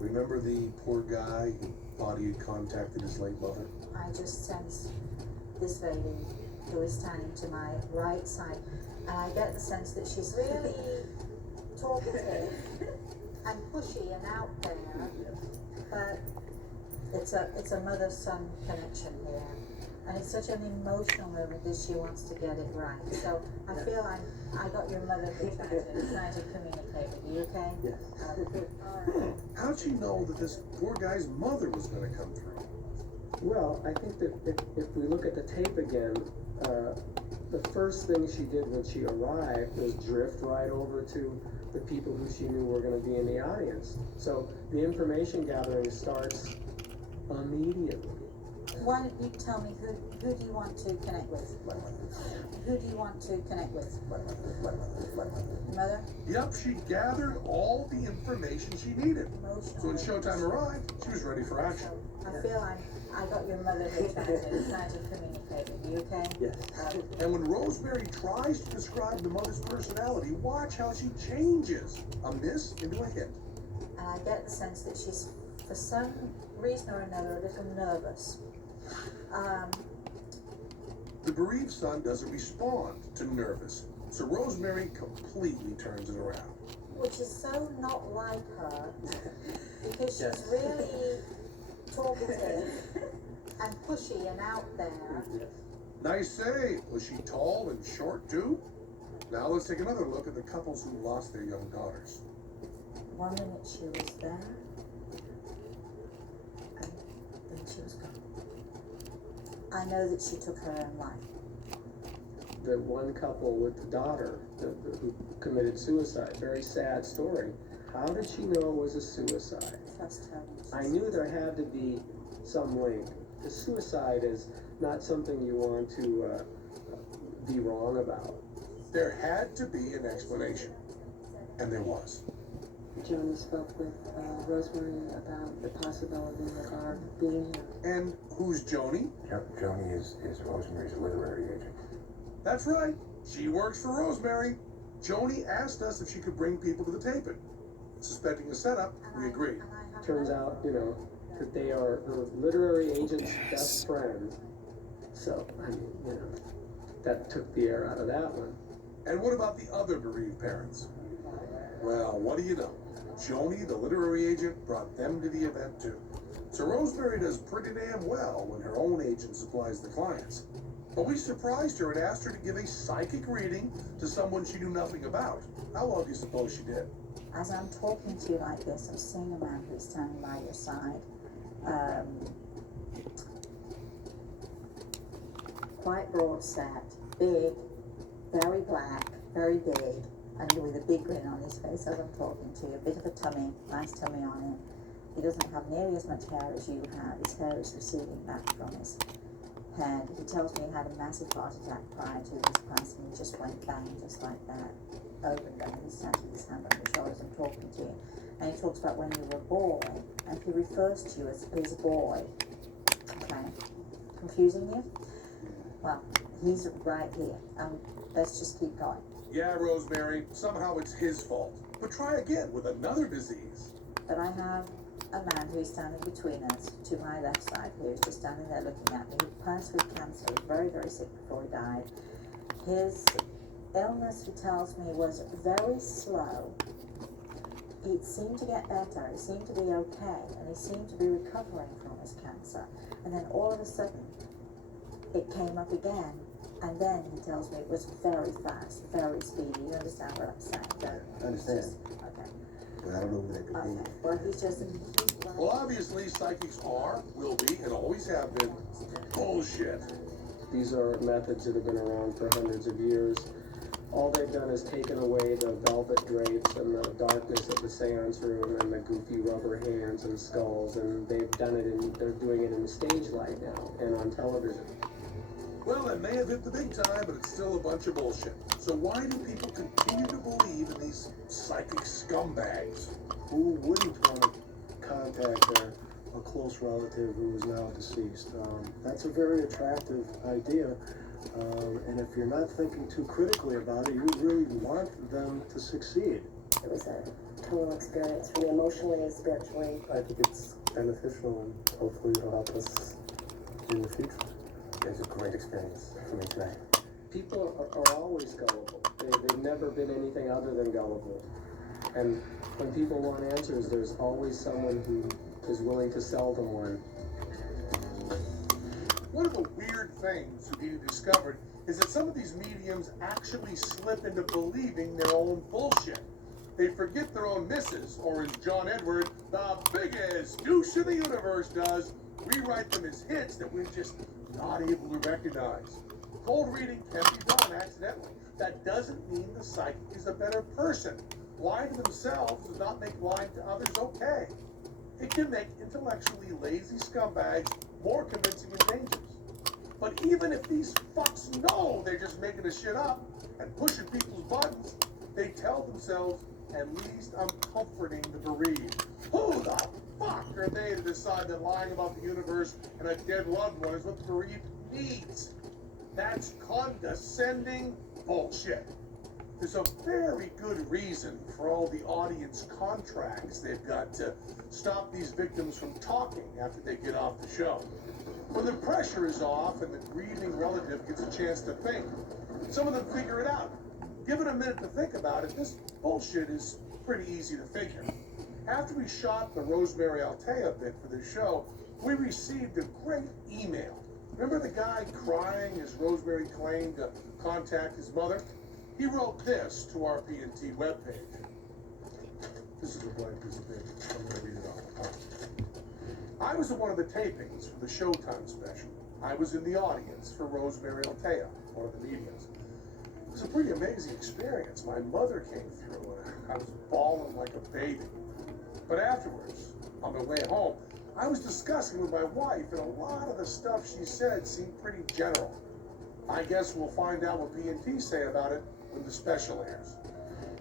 Remember the poor guy who thought he had contacted his late mother? I just sense this lady who is standing to my right side, and I get the sense that she's really talkative and pushy and out there, but it's a mother-son connection here, and it's such an emotional moment that she wants to get it right. So I feel I got your mother here trying to communicate with you, okay? Yes. Alright. How'd she know that this poor guy's mother was going to come through? Well, I think that if we look at the tape again, the first thing she did when she arrived was drift right over to the people who she knew were going to be in the audience. So the information gathering starts immediately. Why don't you tell me who do you want to connect with? Who do you want to connect with? Mother? Yep, she gathered all the information she needed. So when showtime arrived, she was ready for action. I feel I got your mother here trying to communicate with you, okay? Yes. And when Rosemary tries to describe the mother's personality, watch how she changes a miss into a hit. And I get the sense that she's, for some reason or another, a little nervous. The bereaved son doesn't respond to nervous, so Rosemary completely turns it around. Which is so not like her, because she's really talkative and pushy and out there. Nice save. Was she tall and short too? Now let's take another look at the couples who lost their young daughters. One minute she was there, and then she was gone. I know that she took her own life. The one couple with the daughter who committed suicide, very sad story. How did she know it was a suicide? Trust her. I knew there had to be some link. The suicide is not something you want to be wrong about. There had to be an explanation, and there was. Joni spoke with Rosemary about the possibility of our being here. And who's Joni? Joni is Rosemary's literary agent. That's right. She works for Rosemary. Joni asked us if she could bring people to the taping. Suspecting a setup, we agreed. Turns out, that they are her literary agent's best friend. So, I mean, that took the air out of that one. And what about the other bereaved parents? Well, what do you know? Joni, the literary agent, brought them to the event too. So Rosemary does pretty damn well when her own agent supplies the clients. But we surprised her and asked her to give a psychic reading to someone she knew nothing about. How well do you suppose she did? As I'm talking to you like this, I'm seeing a man who's standing by your side. Quite broad set, big, very black, very big, and with a big grin on his face as I'm talking to you. A bit of a tummy, nice tummy on him. He doesn't have nearly as much hair as you have. His hair is receding back from his head. He tells me he had a massive heart attack prior to this passing. He just went bang, just like that, over and done. He's standing with his hand on your shoulders and talking to you. And he talks about when you were a boy, and he refers to you as his boy. Okay, confusing you? Well, he's right here. Let's just keep going. Yeah, Rosemary, somehow it's his fault. But try again with another disease. But I have a man who is standing between us, to my left side, who is just standing there looking at me. He passed with cancer. He was very, very sick before he died. His illness, he tells me, was very slow. He seemed to get better. He seemed to be okay, and he seemed to be recovering from his cancer. And then all of a sudden, it came up again. And then he tells me it was very fast, very speedy. You understand what I'm saying? I understand. Okay. But I don't know who that could be. Okay. Well, he's just. Well, obviously, psychics are, will be, and always have been bullshit. These are methods that have been around for hundreds of years. All they've done is taken away the velvet drapes and the darkness of the seance room and the goofy rubber hands and skulls, and they've done it they're doing it in stage light now and on television. Well, it may have hit the big time, but it's still a bunch of bullshit. So why do people continue to believe in these psychic scumbags? Who wouldn't want to contact a close relative who is now deceased? That's a very attractive idea. And if you're not thinking too critically about it, you really want them to succeed. It was a total experience for me, emotionally and spiritually. I think it's beneficial and hopefully it'll help us in the future. It was a great experience for me today. People are always gullible. They've never been anything other than gullible. And when people want answers, there's always someone who is willing to sell them one. One of the weird things we discovered is that some of these mediums actually slip into believing their own bullshit. They forget their own misses, or as John Edward, the biggest douche in the universe, does, rewrite them as hits that we're just not able to recognize. Cold reading can be done accidentally. That doesn't mean the psychic is a better person. Lying to themselves does not make lying to others okay. It can make intellectually lazy scumbags more convincing and dangerous. But even if these fucks know they're just making the shit up and pushing people's buttons, they tell themselves, at least I'm comforting the bereaved. Who the fuck are they to decide that lying about the universe and a dead loved one is what the bereaved needs? That's condescending bullshit. There's a very good reason for all the audience contracts they've got to stop these victims from talking after they get off the show. When the pressure is off and the grieving relative gets a chance to think, some of them figure it out. Given a minute to think about it, this bullshit is pretty easy to figure. After we shot the Rosemary Altea bit for the show, we received a great email. Remember the guy crying as Rosemary claimed to contact his mother? He wrote this to our P&T webpage. This is a blank piece of paper. I'm going to read it off. I was at one of the tapings for the Showtime special. I was in the audience for Rosemary Altea, one of the mediums. It was a pretty amazing experience. My mother came through and I was bawling like a baby. But afterwards, on my way home, I was discussing with my wife, and a lot of the stuff she said seemed pretty general. I guess we'll find out what P&T say about it when the special airs.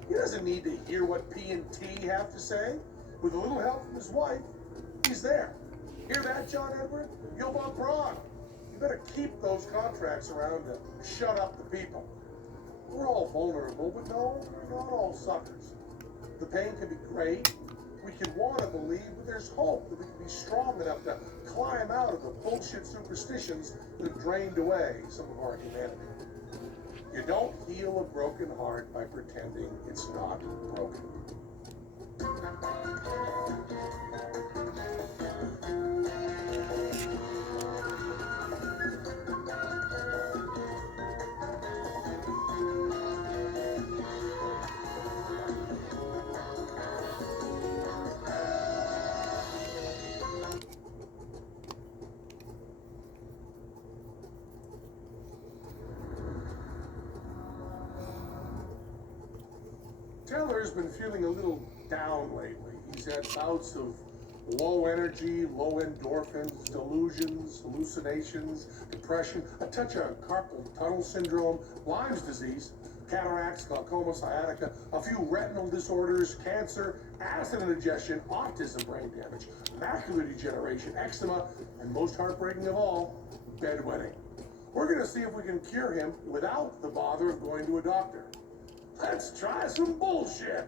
He doesn't need to hear what P&T have to say. With a little help from his wife, he's there. Hear that, John Edward? You'll want Braun. You better keep those contracts around to shut up the people. We're all vulnerable, but no, we're not all suckers. The pain can be great. We can want to believe, but there's hope that we can be strong enough to climb out of the bullshit superstitions that have drained away some of our humanity. You don't heal a broken heart by pretending it's not broken. Taylor's been feeling a little down lately. He's had bouts of low energy, low endorphins, delusions, hallucinations, depression, a touch of carpal tunnel syndrome, Lyme's disease, cataracts, glaucoma, sciatica, a few retinal disorders, cancer, acid indigestion, autism, brain damage, macular degeneration, eczema, and most heartbreaking of all, bedwetting. We're going to see if we can cure him without the bother of going to a doctor. Let's try some bullshit.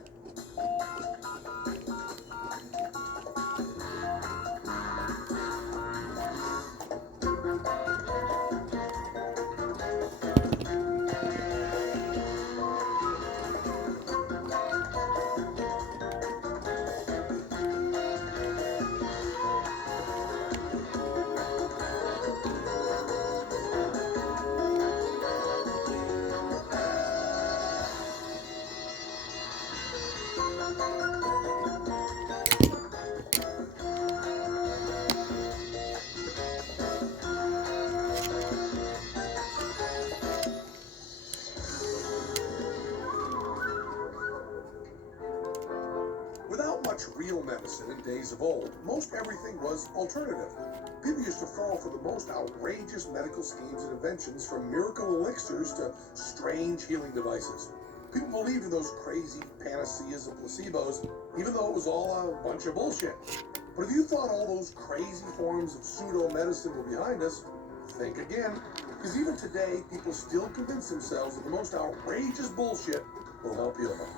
Without much real medicine in days of old, most everything was alternative. People used to fall for the most outrageous medical schemes and inventions, from miracle elixirs to strange healing devices. People believed in those crazy panaceas and placebos, even though it was all a bunch of bullshit. But if you thought all those crazy forms of pseudo-medicine were behind us, think again. Because even today, people still convince themselves that the most outrageous bullshit will help heal them.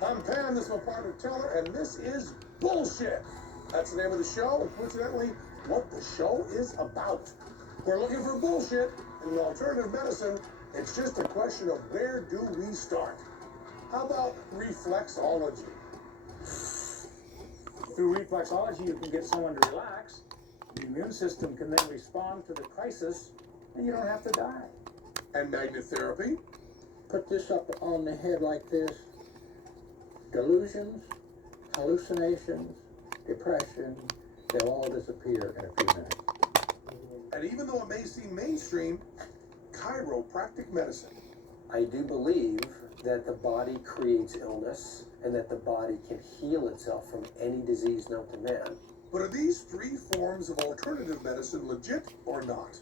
I'm Pam, this is my partner Teller, and this is Bullshit. That's the name of the show, and coincidentally, what the show is about. We're looking for bullshit, and in alternative medicine, it's just a question of where do we start? How about reflexology? Through reflexology, you can get someone to relax. The immune system can then respond to the crisis, and you don't have to die. And magnetherapy? Put this up on the head like this. Delusions, hallucinations, depression, they'll all disappear in a few minutes. And even though it may seem mainstream, chiropractic medicine. I do believe that the body creates illness and that the body can heal itself from any disease known to man. But are these three forms of alternative medicine legit or not?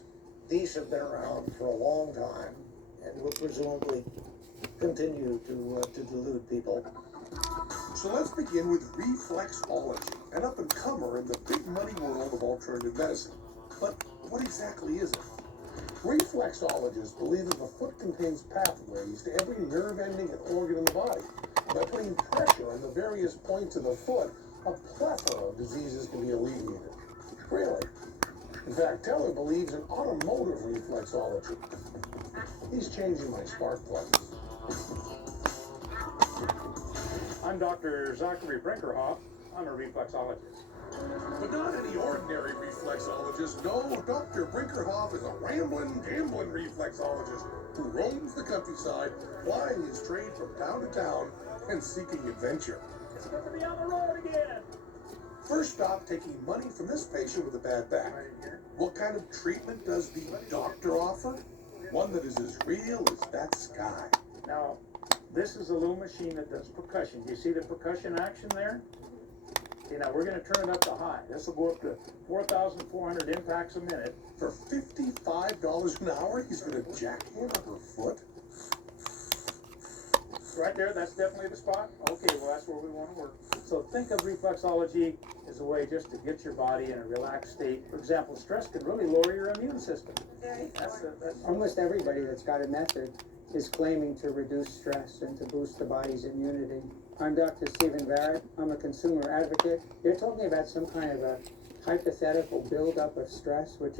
These have been around for a long time and will presumably continue to delude people. So let's begin with reflexology, an up-and-comer in the big money world of alternative medicine. But what exactly is it? Reflexologists believe that the foot contains pathways to every nerve ending and organ in the body. By putting pressure on the various points of the foot, a plethora of diseases can be alleviated. Really? In fact, Teller believes in automotive reflexology. He's changing my spark plugs. I'm Dr. Zachary Brinkerhoff. I'm a reflexologist. But not any ordinary reflexologist. No, Dr. Brinkerhoff is a rambling, gambling reflexologist who roams the countryside, plying his trade from town to town and seeking adventure. It's good to be on the road again. First stop, taking money from this patient with a bad back. What kind of treatment does the doctor offer? One that is as real as that sky. Now, this is a little machine that does percussion. Do you see the percussion action there? Okay, now we're going to turn it up to high. This will go up to 4,400 impacts a minute. For $55 an hour, he's going to jackhammer her foot? Right there, that's definitely the spot. Okay, well, that's where we want to work. So think of reflexology as a way just to get your body in a relaxed state. For example, stress can really lower your immune system. That's Almost everybody that's got a method is claiming to reduce stress and to boost the body's immunity. I'm Dr. Stephen Barrett. I'm a consumer advocate. You're talking about some kind of a hypothetical buildup of stress, which